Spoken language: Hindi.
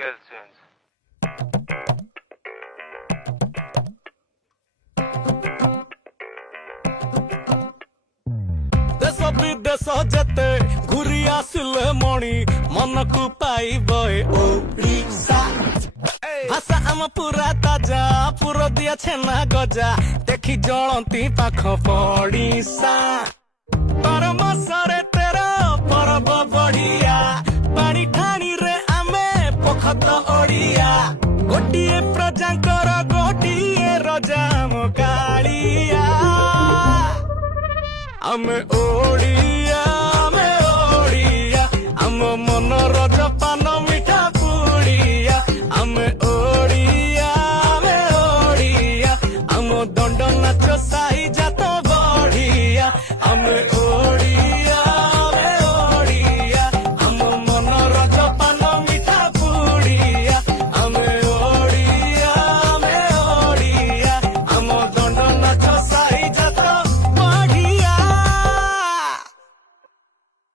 scale change. देश विदेश जेते घुरी आसिले मणि मनकु पाइब ओडिशा भाषा आम पूरा ताजा पुरो दिया छेना गजा देखी जलंती पाख पड़िशा परम सरे तेरा परब बढ़िया पानी ठाणी रे आमे पोखत ओडिया गोटिए प्रजांकर गोटिए रजा कालिया आमे ओडिया